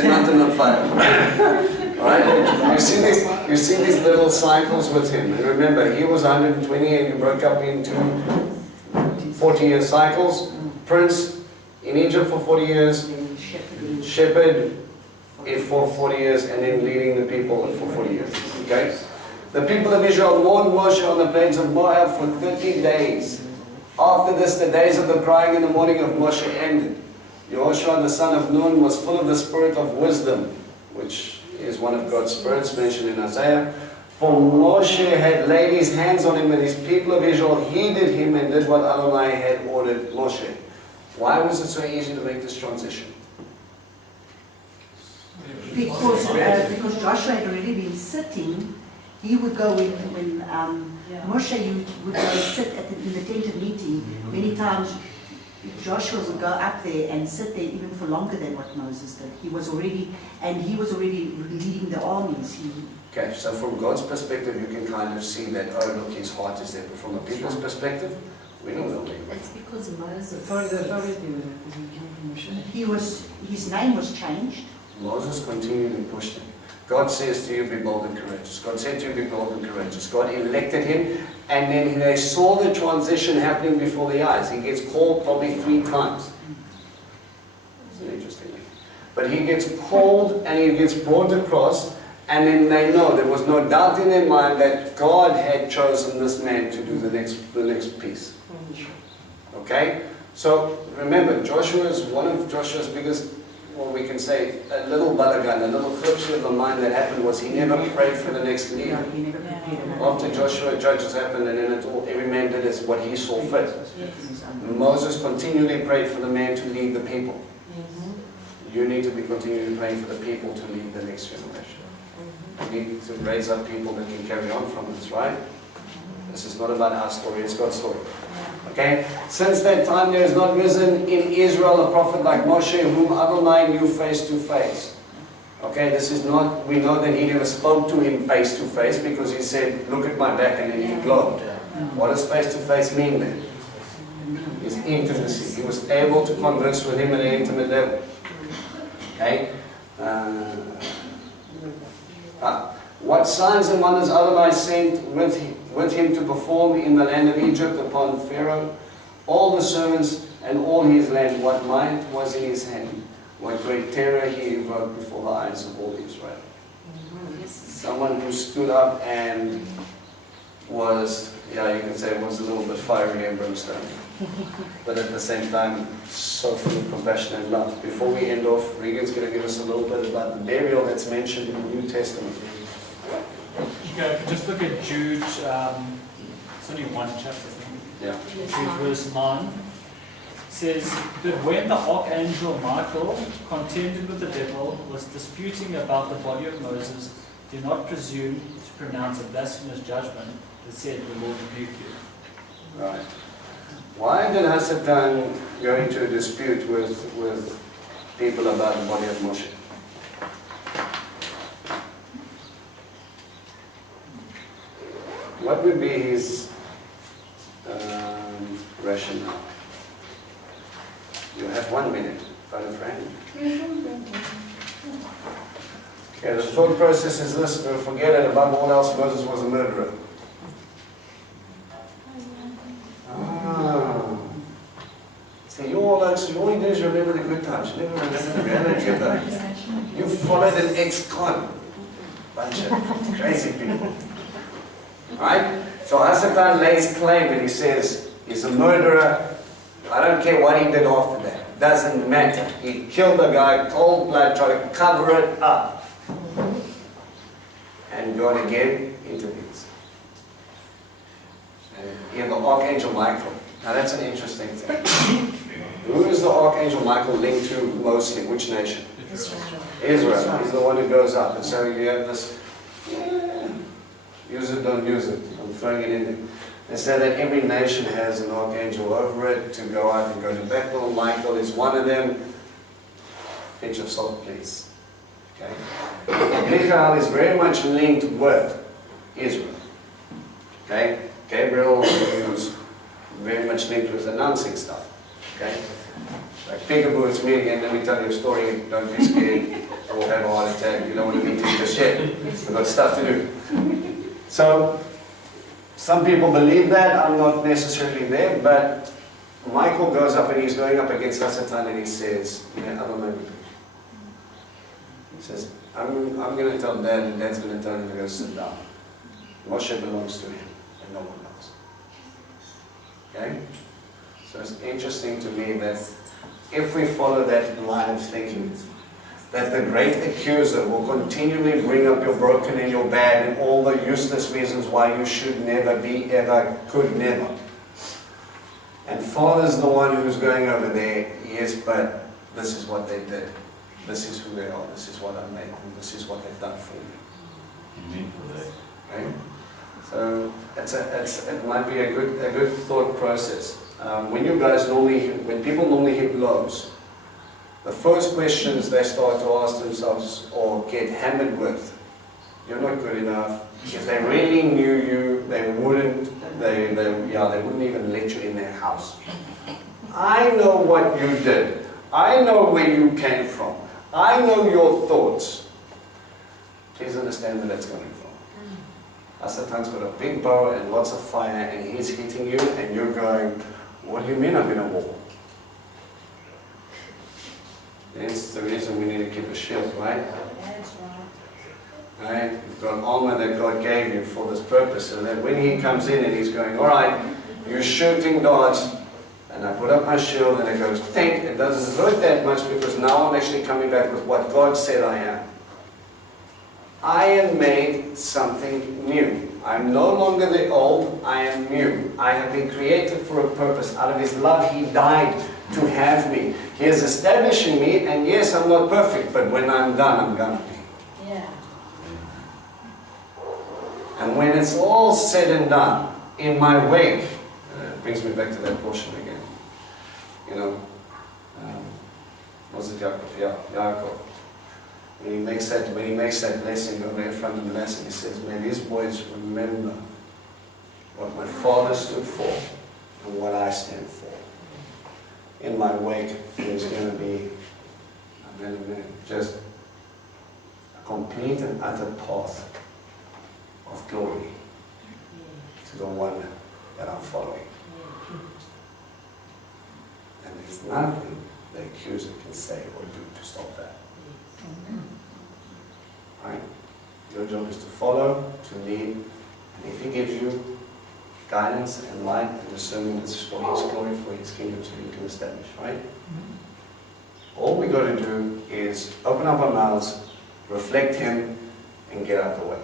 mountain on fire. Alright? You see these little cycles with him. And remember, he was 120 and you broke up into 40-year cycles. Prince in Egypt for 40 years, shepherd for 40 years, and then leading the people for 40 years. Okay? The people of Israel mourned Moshe on the plains of Moab for 30 days. After this, the days of the crying in the morning of Moshe ended. Joshua the son of Nun was full of the spirit of wisdom, which is one of God's spirits mentioned in Isaiah. For Moshe had laid his hands on him, and his people of Israel heeded him and did what Adonai had ordered Moshe. Why was it so easy to make this transition? Because Joshua had already been sitting. He would go when Moshe would go sit in the tent of meeting. Many times Joshua would go up there and sit there even for longer than what Moses did. He was already leading the armies. Okay, so from God's perspective, you can kind of see that, oh look, his heart is there. But from a people's perspective, we don't know. It's because Moses. His name was changed. Moses continually pushed him. God says to you, be bold and courageous. God said to you, be bold and courageous. God elected him, and then they saw the transition happening before their eyes. He gets called probably 3 times. It's an interesting thing. But he gets called and he gets brought across, and then they know, there was no doubt in their mind that God had chosen this man to do the next piece. Okay? So remember, Joshua is one of Joshua's biggest, well, we can say a little balagan, a little flipside of the mind that happened was he never prayed for the next leader. After Joshua, judges happened, and then every man did as what he saw fit. Moses continually prayed for the man to lead the people. You need to be continually praying for the people to lead the next generation. You need to raise up people that can carry on from this, right? This is not about our story, it's God's story. Okay? Since that time there has not risen in Israel a prophet like Moshe, whom Adonai knew face to face. Okay, this is not, we know that he never spoke to him face to face because he said, look at my back, and then he glowed. What does face to face mean then? It's intimacy. He was able to converse with him at an intimate level. Okay? What signs and wonders Adonai sent with him to perform in the land of Egypt upon Pharaoh, all the servants and all his land, what might was in his hand, what great terror he evoked before the eyes of all Israel. Someone who stood up and was, you can say, was a little bit fiery and brimstone, but at the same time so full of compassion and love. Before we end off, Regan's going to give us a little bit about the burial that's mentioned in the New Testament. Okay, if you just look at Jude, it's only one chapter, I think. Yeah. Jude verse 9. It says, but when the archangel Michael contended with the devil, was disputing about the body of Moses, do not presume to pronounce a blasphemous judgment, but said, the Lord rebuke you. Right. Why did Hasatan go into a dispute with people about the body of Moshe? What would be his rationale? You have 1 minute, phone a friend. Okay, the thought process is this: don't forget it, above all else, Moses was a murderer. See, all you do is remember the good times. You never remember the reality of that. You followed an ex-con. Bunch of crazy people. Right? So Hasatan lays claim and he says, he's a murderer. I don't care what he did after that. Doesn't matter. He killed a guy, cold blood, tried to cover it up. And God again intervenes. And the Archangel Michael. Now that's an interesting thing. Who is the Archangel Michael linked to mostly? Which nation? Israel. He's the one who goes up. And so you have this, use it, don't use it. I'm throwing it in there. They say that every nation has an archangel over it to go out and go to battle. Michael is one of them. Pinch of salt, please. Okay? Michael is very much linked with Israel. Okay? Gabriel is very much linked with announcing stuff. Okay? Like peekaboo, it's me again. Let me tell you a story. Don't be scared. I will have a heart attack. You don't want to meet me just yet. We've got stuff to do. So, some people believe that. I'm not necessarily there, but Michael goes up and he's going up against Satan and he says, I don't know. He says, I'm going to tell Dad and Dad's going to tell him to go sit down. Moshe belongs to him and no one else. Okay? So it's interesting to me that if we follow that line of thinking, that the great accuser will continually bring up your broken and your bad and all the useless reasons why you should never be, ever, could never. And Father's the one who's going over there, yes, but this is what they did. This is who they are. This is what I made them. This is what they've done for me. Amen for that. Right? So it might be a good thought process. When people normally hit lows, the first questions they start to ask themselves or get hammered with, you're not good enough. If they really knew you, they wouldn't even let you in their house. I know what you did. I know where you came from. I know your thoughts. Please understand where that's coming from. Satan's got a big bow and lots of fire and he's hitting you and you're going, what do you mean I'm in a war? That's the reason we need to keep a shield, right? That's right. Right? You've got armor that God gave you for this purpose, so that when He comes in and He's going, all right, you're shooting darts, and I put up my shield and it goes, think, it doesn't hurt that much because now I'm actually coming back with what God said I am. I am made something new. I'm no longer the old, I am new. I have been created for a purpose. Out of His love, He died to have me. He is establishing me, and yes, I'm not perfect, but when I'm done, I'm gonna be. Yeah. And when it's all said and done, in my wake, it brings me back to that portion again. You know, was it Yaakov? Yeah, Yaakov. When he makes that blessing over in front of the blessing, he says, may these boys remember what my father stood for and what I stand for. In my wake, there's going to be just a complete and utter path of glory to the one that I'm following. And there's nothing the accuser can say or do to stop that. Right? Your job is to follow, to lead, and if He gives you guidance and light and discernment, it's for His glory, for His kingdom, so you can establish, right? All we got to do is open up our mouths, reflect Him, and get out of the way.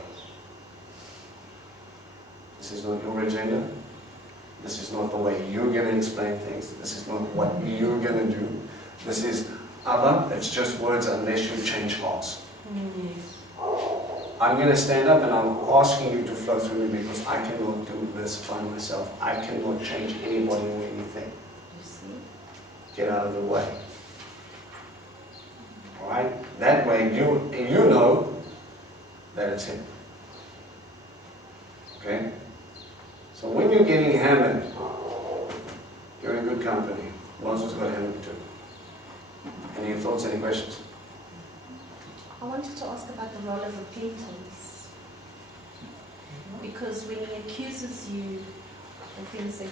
This is not your agenda. This is not the way you're going to explain things. This is not what you're going to do. This is, Abba, it's just words unless you change hearts. I'm going to stand up and I'm asking you to flow through me because I cannot do this by myself. I cannot change anybody or anything. Get out of the way. Alright? That way you know that it's Him. Okay? So when you're getting hammered, you're in good company. Moses got hammered too. Any thoughts, any questions? I wanted to ask about the role of repentance. Because when He accuses you of things that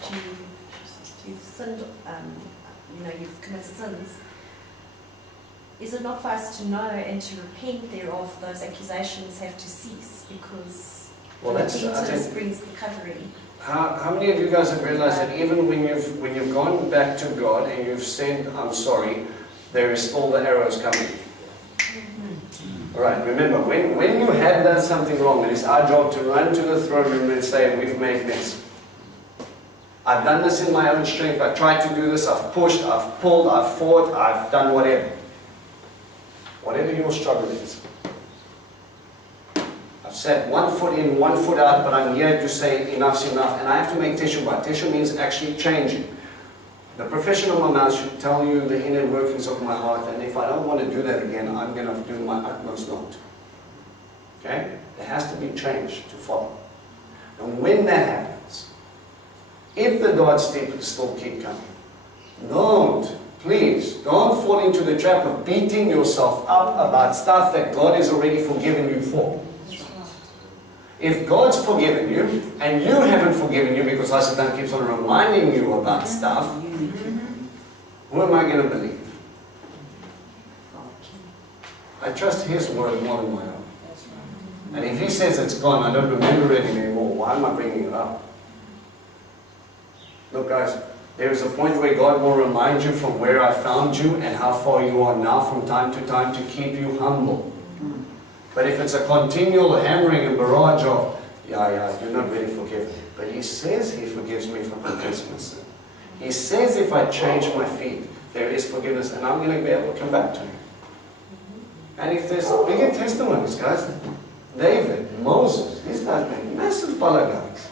you've sinned, you've committed sins, is it not for us to know and to repent thereof? Those accusations have to cease because repentance brings recovery. How many of you guys have realized that even when you've gone back to God and you've said, I'm sorry, there is still the arrows coming? Alright, remember, when you have done something wrong, it is our job to run to the throne room and say, we've made mess. I've done this in my own strength, I've tried to do this, I've pushed, I've pulled, I've fought, I've done whatever. Whatever your struggle is. I've said one foot in, one foot out, but I'm here to say enough's enough, and I have to make teshuvah. Teshuvah means actually changing. The profession of my mouth should tell you the inner workings of my heart, and if I don't want to do that again, I'm going to do my utmost not. Okay? There has to be change to follow. And when that happens, if the darts still keep coming, Please, don't fall into the trap of beating yourself up about stuff that God has already forgiven you for. If God's forgiven you, and you haven't forgiven you because Satan keeps on reminding you about stuff, who am I going to believe? I trust His word more than my own. And if He says it's gone, I don't remember it anymore, why am I bringing it up? Look guys, there is a point where God will remind you from where I found you and how far you are now from time to keep you humble. But if it's a continual hammering and barrage of, you're not really forgiven. But He says He forgives me for confessing my sin. He says if I change my feet, there is forgiveness and I'm going to be able to come back to Him. And if there's bigger testimonies, guys, David, Moses, these guys made massive balagans.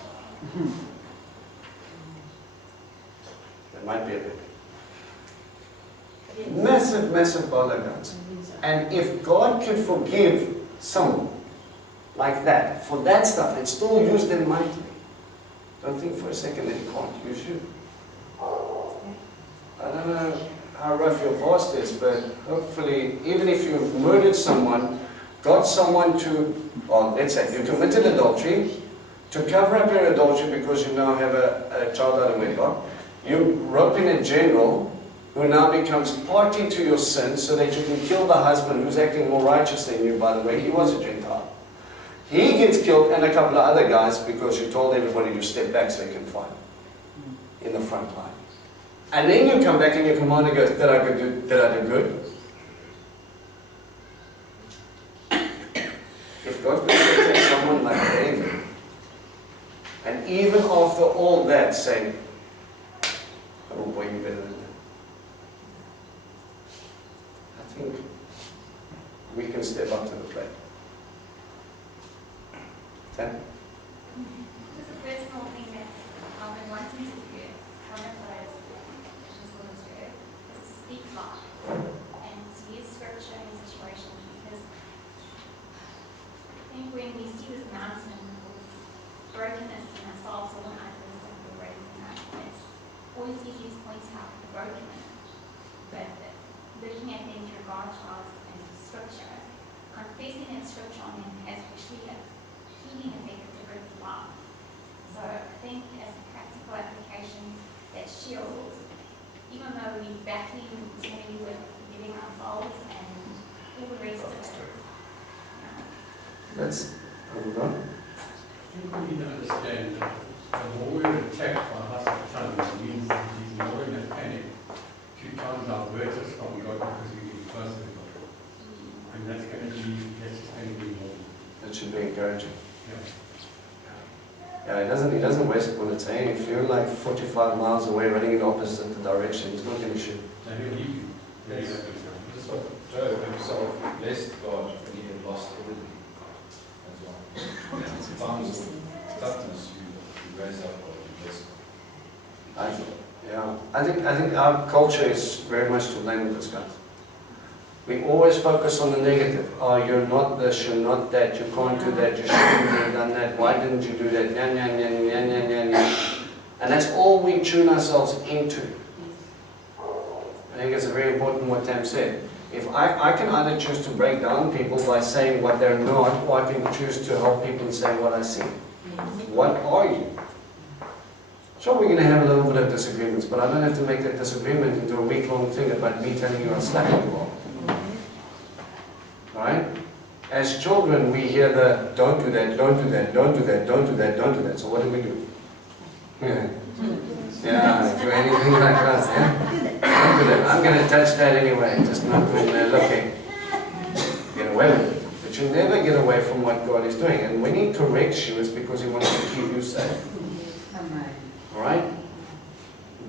There might be a bit. Massive, massive balagans. And if God can forgive someone like that, for that stuff, and still use them mightily, don't think for a second that He can't use you. I don't know how rough your past is, but hopefully, even if you've murdered someone, got someone to, or let's say you committed adultery, to cover up your adultery because you now have a child out of wedlock, you rope in a general who now becomes party to your sin so that you can kill the husband who's acting more righteous than you, by the way. He was a Gentile. He gets killed and a couple of other guys because you told everybody to step back so you can fight in the front line. And then you come back and your commander goes, did I do good? If God could protect someone like David, and even after all that say, oh boy, you better than that. I think we can step up to the plate. Okay? There's a personal thing that's I've been wanting to do. One of those actions will do is to speak life and to use scripture in situations, because I think when we see this announcement of brokenness in ourselves or in others and we're raising up, it's always easy to point out the brokenness, but looking at things through God's eyes and scripture, confessing in scripture on them has actually a healing effect as a good love. So I think as a practical application, that shield, even though we're battling internally with forgiving ourselves and all the rest of it. Let's move on. I think we need to understand that the more we're attacked by Hasatan, it means that he's more in a panic to try and divert us from God because we get closer to God. And that's going to be more. That should be encouraging. Yeah. Yeah, he doesn't waste bullets. Hey, if you're like 45 miles away running in the opposite direction, he's not going to shoot. And he'll leave you. Yes. That's what Job himself blessed God when he had lost everything as well. Times of toughness, you raise up or you bless God. I think our culture is very much to blame with this, guys. We always focus on the negative. Oh, you're not this, you're not that, you can't do that, you shouldn't have done that, why didn't you do that, and that's all we tune ourselves into. I think it's very important what Tam said. If I can either choose to break down people by saying what they're not, or I can choose to help people and say what I see. What are you? Sure, we're going to have a little bit of disagreements, but I don't have to make that disagreement into a week-long thing about me telling you how slack you are. Right? As children, we hear the don't do that, don't do that, don't do that, don't do that, don't do that. So what do we do? Yeah, if you're anything like us, yeah? Don't do that. I'm going to touch that anyway, just not when they're looking. Get away with it. But you never get away from what God is doing. And when He corrects you, it's because He wants to keep you safe. Alright?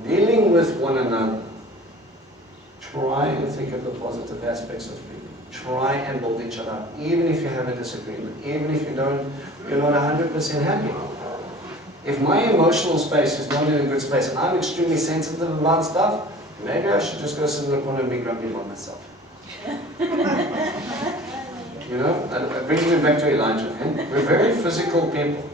Dealing with one another. Try and think of the positive aspects of people. Try and build each other up, even if you have a disagreement, even if you're not 100% happy. If my emotional space is not in a good space and I'm extremely sensitive about stuff, maybe I should just go sit in the corner and be grumpy by myself. You know, it brings me back to Elijah. We're very physical people.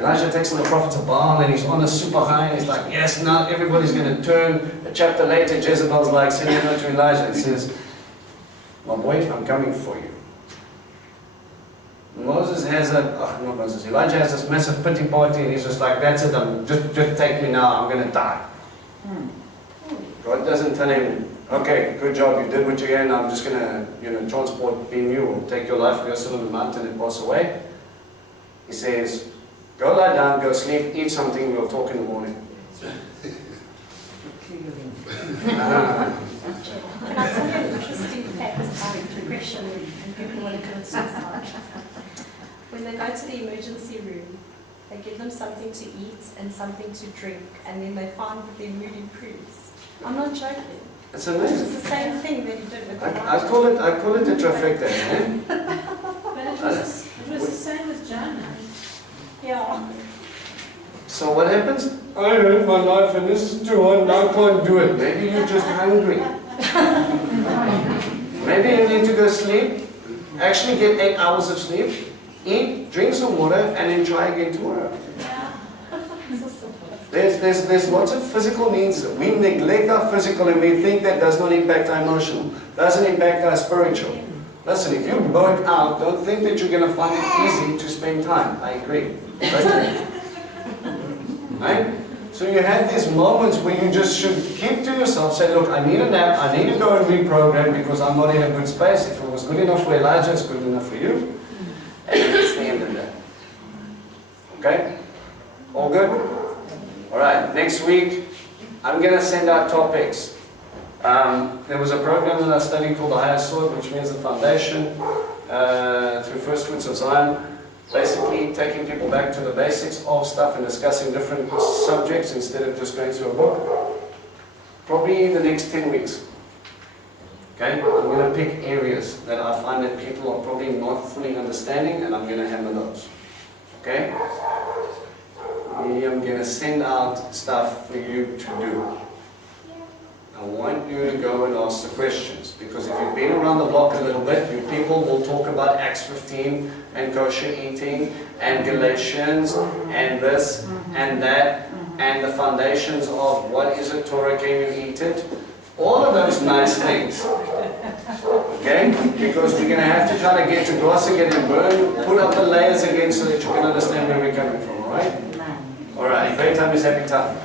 Elijah takes on the prophets of Baal and he's on a super high and he's like, yes, now everybody's going to turn. A chapter later, Jezebel's like sending a note to Elijah and says, my boy, I'm coming for you. Elijah has this massive pity party and he's just like, that's it, just take me now, I'm going to die. God doesn't tell him, okay, good job, you did what you can, I'm just going to, transport beam you or take your life, go sit on the mountain and pass away. He says, go lie down, go sleep, eat something, we'll talk in the morning. Can I tell you an interesting fact about progression and people want to commit suicide? When they go to the emergency room, they give them something to eat and something to drink, and then they find that their mood improves. I'm not joking. It's amazing. It's the same thing that he did with the I call it a trifecta, eh? But it was the same with Jonah. Yeah. So what happens? I hate my life and this is too hard and I can't do it. Maybe you're just hungry. Maybe you need to go sleep, actually get 8 hours of sleep, eat, drink some water, and then try again tomorrow. There's lots of physical needs. We neglect our physical and we think that does not impact our emotional, doesn't impact our spiritual. Listen, if you burn out, don't think that you're going to find it easy to spend time. I agree. Right? So you have these moments where you just should keep to yourself, say, look, I need a nap, I need to go and reprogram because I'm not in a good space. If it was good enough for Elijah, it's good enough for you. And that's the end of that. Okay? All good? Alright, next week, I'm going to send out topics. There was a program that I studied called The Higher Sword, which means the foundation, through First Fruits of Zion. Basically taking people back to the basics of stuff and discussing different subjects instead of just going through a book. Probably in the next 10 weeks. Okay? I'm going to pick areas that I find that people are probably not fully understanding and I'm going to hammer those. Okay? I'm going to send out stuff for you to do. I want you to go and ask the questions, because if you've been around the block a little bit, you people will talk about Acts 15 and kosher eating and Galatians and this and that and the foundations of what is a Torah, can you eat it? All of those nice things. Okay? Because we're going to have to try to get to gloss again and burn, put up the layers again so that you can understand where we're coming from, alright? Alright, great time is happy time.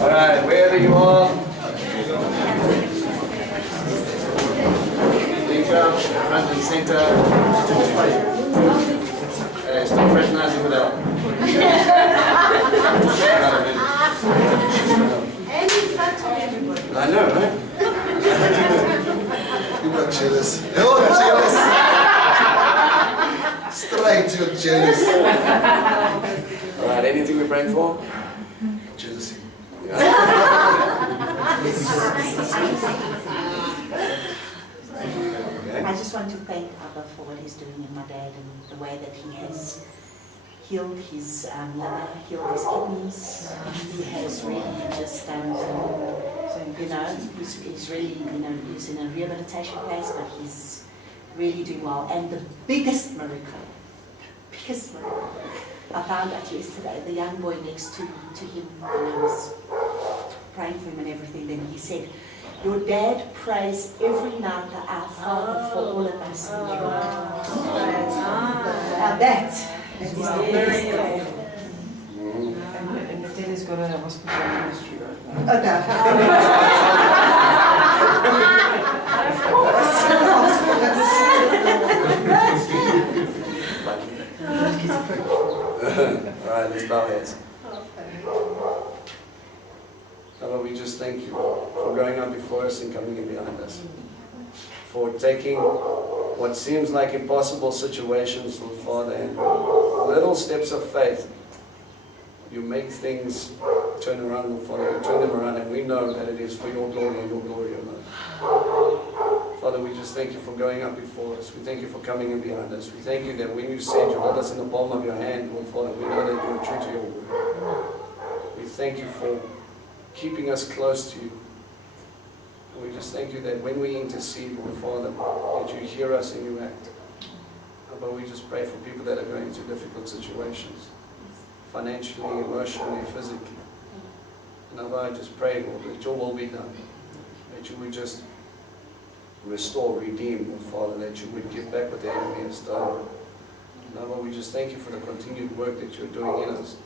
Alright, wherever you are, link up, front and center. Hey, stop fraternizing with Elle. And in front of everybody. I know, right? You are jealous. You're jealous. Straight, you're jealous. Alright, anything we're praying for? Jealousy. Yeah. Okay. I just want to thank Abba for what he's doing in my dad and the way that he has healed his liver, healed his kidneys. He has really just he's really, he's in a rehabilitation place, but he's really doing well. And the biggest miracle I found out yesterday, the young boy next to him, when I was praying for him and everything, then he said, your dad prays every night the Our Father for all of us. Now that is very cool. And the daddy's got a hospital ministry right now. Alright, let's bow our heads. Lord, we just thank you for going up before us and coming in behind us. For taking what seems like impossible situations, Lord Father, and little steps of faith. You make things turn around, Lord Father. You turn them around, and we know that it is for your glory and your glory alone. Father, we just thank you for going up before us. We thank you for coming in behind us. We thank you that when you said you hold us in the palm of your hand, Lord Father, we know that you are true to your word. We thank you for keeping us close to you. And we just thank you that when we intercede, Lord Father, that you hear us and you act. But we just pray for people that are going through difficult situations, financially, emotionally, physically. And I just pray, Lord, that your will be done. That you would just restore, redeem, Lord Father, that you would give back what the enemy has stolen. And Lord, we just thank you for the continued work that you're doing in us.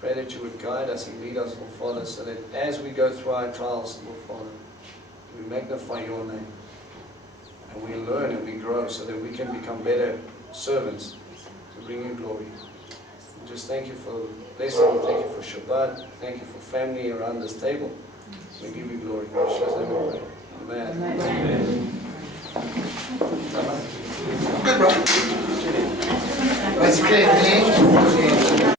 Pray that you would guide us and lead us, Lord Father, so that as we go through our trials, Lord Father, we magnify your name. And we learn and we grow so that we can become better servants to bring you glory. We just thank you for blessing, thank you for Shabbat, thank you for family around this table. We give you glory. In Yeshua's name we pray. Amen. Amen. Good, bro. That's great, man.